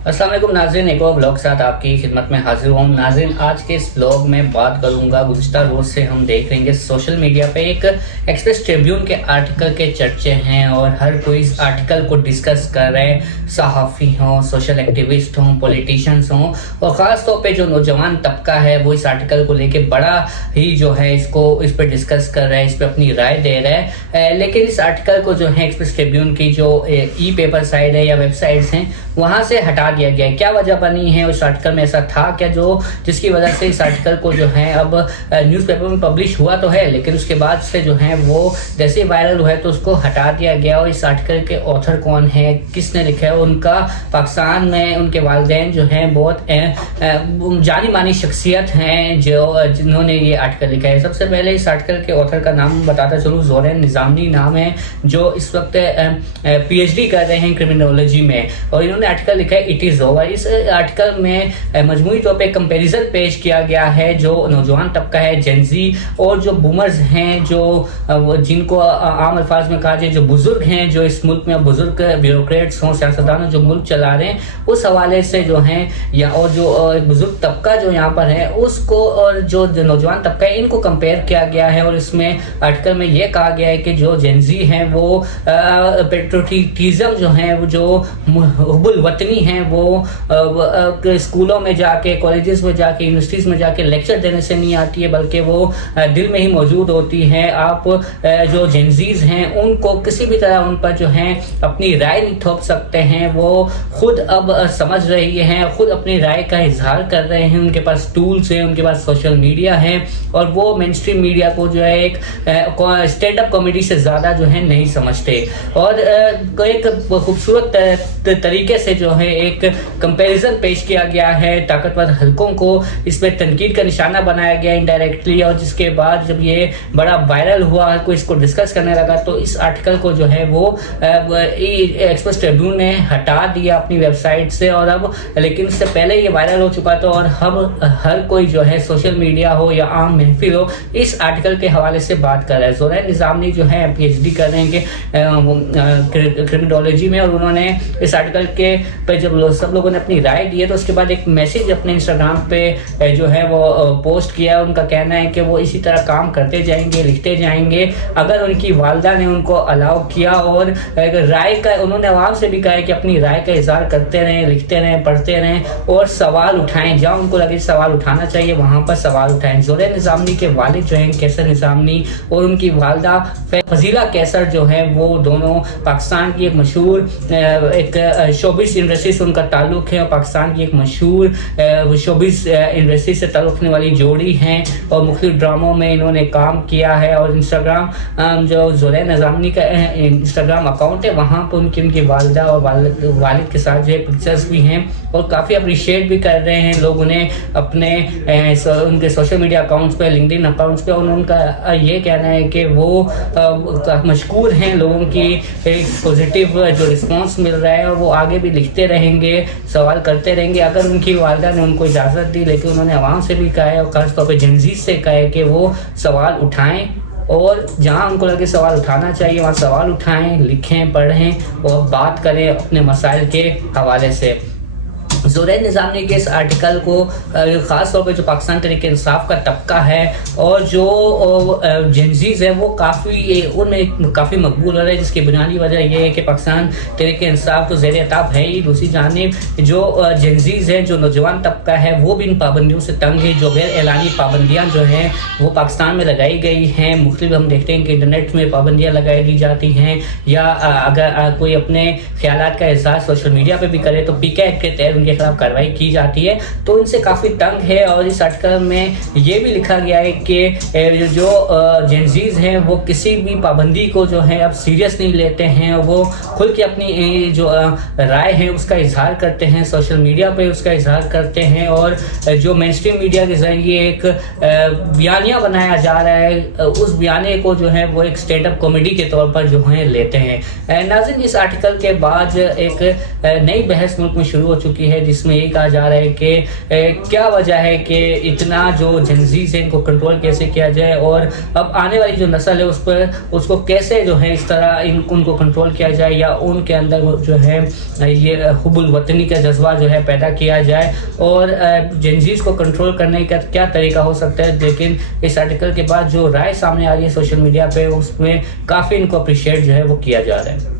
अस्सलाम वालेकुम नाज़रीन, एक और ब्लॉग के साथ आपकी खिदमत में हाजिर हूँ। नाज़रीन, आज के इस ब्लॉग में बात करूँगा, गुज़िश्ता रोज़ से हम देख रहे हैं सोशल मीडिया पे एक एक्सप्रेस ट्रिब्यून के आर्टिकल के चर्चे हैं और हर कोई इस आर्टिकल को डिस्कस कर रहे हैं। सहाफ़ी हों, सोशल एक्टिविस्ट हों, पॉलिटिशियंस हों और ख़ास तौर पे जो नौजवान तबका है वो इस आर्टिकल को लेके बड़ा ही जो है इस पर डिस्कस कर रहा है, इस पर अपनी राय दे रहा है। लेकिन इस आर्टिकल को जो है एक्सप्रेस ट्रिब्यून की जो ई पेपर साइट है या वेबसाइट्स हैं वहाँ से हटा दिया गया है। क्या वजह बनी है, उस आर्टिकल में ऐसा था क्या जो जिसकी वजह से इस आर्टिकल को जो है अब न्यूज़पेपर में पब्लिश हुआ तो है, लेकिन उसके बाद से जो है वो जैसे ही वायरल हुआ है तो उसको हटा दिया गया। और इस आर्टिकल के ऑथर कौन है, किसने लिखा है, उनका पाकिस्तान में उनके वालिदैन जो हैं बहुत जानी मानी शख्सियत हैं जिन्होंने ये आर्टिकल लिखा है। सबसे पहले इस आर्टिकल के ऑथर का नाम बताता चलूँ, ज़ोरैन निज़ामी नाम है, जो इस वक्त PhD कर रहे हैं क्रिमिनोलॉजी में और इन्होंने आर्टिकल लिखा है इट इज़ ओवर। इस आर्टिकल में मजमूई तौर पे कंपैरिजन पेश किया गया है जो नौजवान तबका है, जेनजी और जो बूमर्स हैं, जो जिनको आम अल्फाज में कहा जाए जो बुजुर्ग हैं, जो इस मुल्क में बुजुर्ग ब्यूरोक्रेट्स हों, सियासतदान जो मुल्क चला रहे हैं, उस हवाले से जो हैं या और जो बुजुर्ग तबका जो यहाँ पर है उसको और जो नौजवान तबका है इनको कंपेयर किया गया है। और इसमें आर्टिकल में ये कहा गया है कि जो जेनजी हैं वो पेट्रोटिज्म जो है वो जो हुब्बुल वतनी हैं वो स्कूलों में जाके, कॉलेजेस में जाके, यूनिवर्सिटीज़ में जाके लेक्चर देने से नहीं आती है, बल्कि वो दिल में ही मौजूद होती है। आप जो जेनजीज हैं उनको किसी भी तरह उन पर जो है अपनी राय नहीं थोप सकते हैं। वो खुद अब समझ रही हैं, खुद अपनी राय का इजहार कर रहे हैं, उनके पास टूल्स हैं, उनके पास सोशल मीडिया है और वो मेन स्ट्रीम मीडिया को जो है एक स्टैंड अप कॉमेडी से ज़्यादा जो है नहीं समझते। और एक खूबसूरत तरीके से जो है एक कंपैरिजन पेश किया गया है, ताकतवर हलकों को इसमें तनकीद का निशाना बनाया गया इनडायरेक्टली। और जिसके बाद जब ये बड़ा वायरल हुआ, कोई इसको डिस्कस करने लगा, तो इस आर्टिकल को जो है वो एक्सप्रेस ट्रिब्यून ने हटा दिया अपनी वेबसाइट से। और अब लेकिन उससे पहले ये वायरल हो चुका था और अब हर कोई जो है सोशल मीडिया हो या आम महफिल हो इस आर्टिकल के हवाले से बात कर रहा है। ज़ोरैन निज़ामी जो है PhD कर रहे हैं कि क्रिमिनोलॉजी में, और उन्होंने इस आर्टिकल के पे जब सब लोगों ने अपनी राय दी है तो उसके बाद एक मैसेज अपने इंस्टाग्राम पे जो है वो पोस्ट किया। उनका कहना है कि वो इसी तरह काम करते जाएंगे, लिखते जाएंगे अगर उनकी वालदा ने उनको अलाउ किया। और राय का उन्होंने आवाम से भी कहा है कि अपनी राय का इजहार करते रहें, लिखते रहें, पढ़ते रहें और सवाल उठाएं, जहाँ उनको लगे सवाल उठाना चाहिए वहाँ पर सवाल उठाएं। ज़ोरैन निज़ामी के वालिद जो हैं कैसर निज़ामी और उनकी वालदा फजीला कैसर जो है वो दोनों पाकिस्तान की एक मशहूर एक शोबिस इंडस्ट्री से उनका ताल्लुक है और पाकिस्तान की एक मशहूर शोबिस इंडस्ट्री से ताल्लुक रखने वाली जोड़ी हैं और मुख्तलिफ ड्रामों में इन्होंने काम किया है। और इंस्टाग्राम जो ज़ोरैन निज़ामी का इंस्टाग्राम अकाउंट है वहाँ पर उनकी वालदा और वालिद के साथ जो है पिक्चर्स भी हैं और काफ़ी अप्रिशिएट भी कर रहे हैं लोग उन्हें अपने उनके सोशल मीडिया अकाउंट्स पे, लिंक्डइन अकाउंट्स पे। उनका ये कहना है कि वो मशकूर हैं, लोगों की एक पॉजिटिव जो रिस्पांस मिल रहा है और वो आगे भी लिखते रहेंगे, सवाल करते रहेंगे अगर उनकी वालिदा ने उनको इजाज़त दी। लेकिन उन्होंने आवाम से भी कहा है और खासतौर पर जेनज़ी से कहा है कि वो सवाल उठाएं और जहाँ उनको लगे सवाल उठाना चाहिए वहाँ सवाल उठाएं, लिखें, पढ़ें और बात करें अपने मसाइल के हवाले से। ज़ोरैन निज़ामी के इस आर्टिकल को ख़ास तौर पे जो पाकिस्तान तहरीक इंसाफ का तबका है और जो जेनज़ीज़ है वो उनमें काफ़ी मकबूल हो रहा है, जिसकी बुनियादी वजह यह है कि पाकिस्तान तहरीक इंसाफ तो ज़ेर अताब है ही, दूसरी जानिब जो जेनज़ीज़ है, जो नौजवान तबका है वो भी इन पाबंदियों से तंग है। जो गैर एलानी पाबंदियाँ जो हैं वो पाकिस्तान में लगाई गई हैं, मुख्तलिफ हम देखते हैं कि इंटरनेट में पाबंदियाँ लगाई दी जाती हैं या अगर कोई अपने ख्यालात का इज़हार सोशल मीडिया पर भी करे तो PK एक्ट के तहत उनके खिलाफ कार्रवाई की जाती है, तो इनसे काफ़ी तंग है। और इस आर्टिकल में ये भी लिखा गया है कि जो जेनज़ीज़ हैं वो किसी भी पाबंदी को जो है अब सीरियस नहीं लेते हैं, वो खुल के अपनी जो राय है उसका इजहार करते हैं, सोशल मीडिया पे उसका इजहार करते हैं और जो मेन स्ट्रीम मीडिया के ज़रिए एक बयानिया बनाया जा रहा है उस बयाने को जो है वो एक स्टैंड अप कॉमेडी के तौर पर जो है लेते हैं। नाज़रीन, इस आर्टिकल के बाद एक नई बहस मुल्क में शुरू हो चुकी है ہے جس میں یہ کہا جا رہا ہے کہ کیا وجہ ہے کہ اتنا جو جنزیز ہے ان کو کنٹرول کیسے کیا جائے اور اب آنے والی جو نسل ہے اس کو کیسے جو ہے اس طرح ان کو کنٹرول کیا جائے یا ان کے اندر جو ہے یہ حب الوطنی کا جذبہ جو ہے پیدا کیا جائے اور جنزیز کو کنٹرول کرنے کا کیا طریقہ ہو سکتا ہے. لیکن اس آرٹیکل کے بعد جو رائے سامنے آ رہی ہے سوشل میڈیا پہ اس میں کافی ان کو اپریشیٹ جو ہے وہ کیا جا رہا ہے.